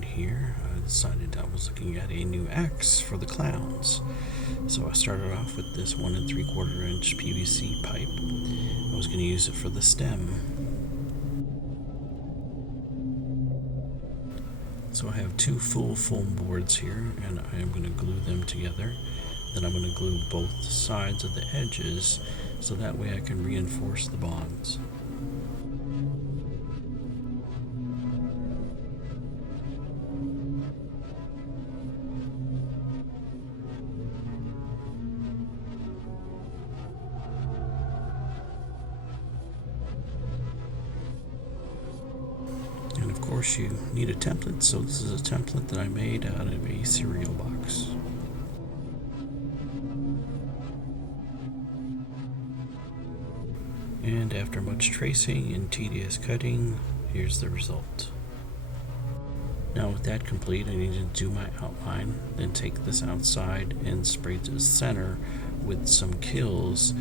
design here, I decided I was looking at a new axe for the clowns. So I started off with this 1 3/4 inch PVC pipe. I was going to use it for the stem. So I have 2 full foam boards here, and I am going to glue them together. Then I'm going to glue both sides of the edges so that way I can reinforce the bonds. And of course you need a template, so this is a template that I made out of a cereal box. And after much tracing and tedious cutting, here's the result. Now with that complete, I need to do my outline, then take this outside and spray to the center with some kills.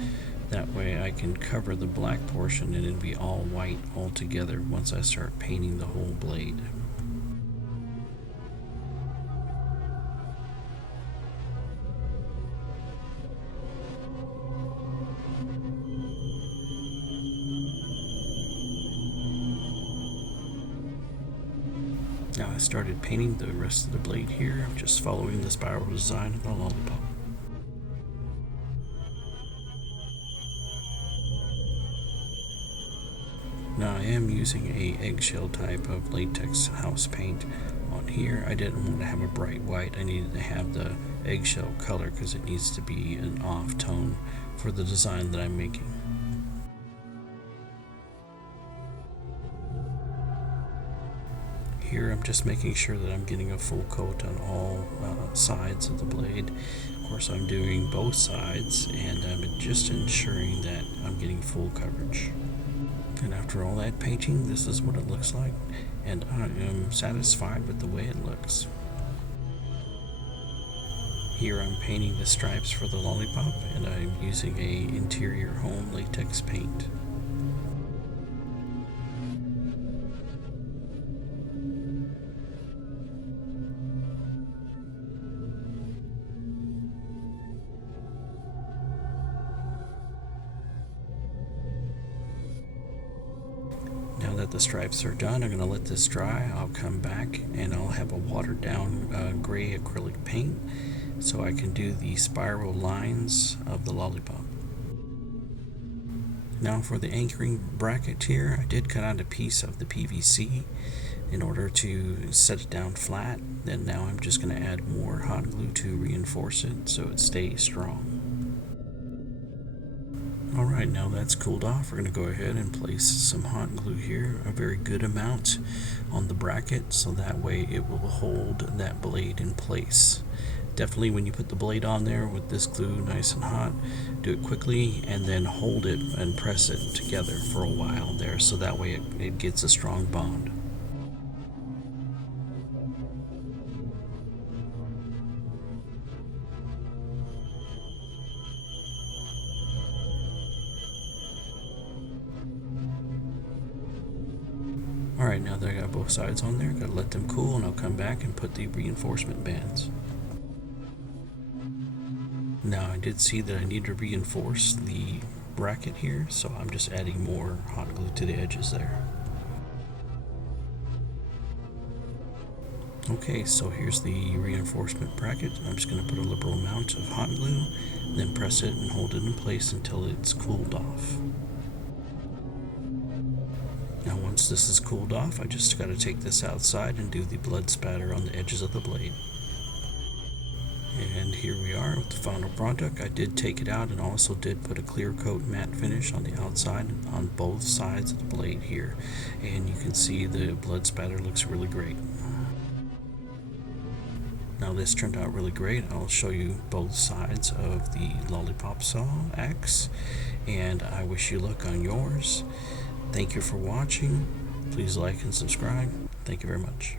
That way I can cover the black portion and it'll be all white all together once I start painting the whole blade. Now I started painting the rest of the blade here, just following the spiral design of the Lollipop. Now I am using a eggshell type of latex house paint on here. I didn't want to have a bright white, I needed to have the eggshell color because it needs to be an off tone for the design that I'm making. Here I'm just making sure that I'm getting a full coat on all sides of the blade. Of course I'm doing both sides, and I'm just ensuring that I'm getting full coverage. And after all that painting, this is what it looks like, and I am satisfied with the way it looks. Here I'm painting the stripes for the Lollipop, and I'm using a interior home latex paint. Now that the stripes are done, I'm going to let this dry. I'll come back and I'll have a watered down gray acrylic paint so I can do the spiral lines of the Lollipop. Now for the anchoring bracket here, I did cut out a piece of the PVC in order to set it down flat. Then now I'm just going to add more hot glue to reinforce it so it stays strong. Alright, now that's cooled off, we're going to go ahead and place some hot glue here, a very good amount on the bracket, so that way it will hold that blade in place. Definitely when you put the blade on there with this glue nice and hot, do it quickly and then hold it and press it together for a while there, so that way it gets a strong bond. Alright, now that I got both sides on there, gotta let them cool, and I'll come back and put the reinforcement bands. Now I did see that I need to reinforce the bracket here, so I'm just adding more hot glue to the edges there. Okay, so here's the reinforcement bracket. I'm just going to put a liberal amount of hot glue, then press it and hold it in place until it's cooled off. Now once this is cooled off, I just got to take this outside and do the blood spatter on the edges of the blade. And here we are with the final product. I did take it out and also did put a clear coat matte finish on the outside on both sides of the blade here. And you can see the blood spatter looks really great. Now this turned out really great. I'll show you both sides of the Lollipop Saw Axe, and I wish you luck on yours. Thank you for watching. Please like and subscribe. Thank you very much.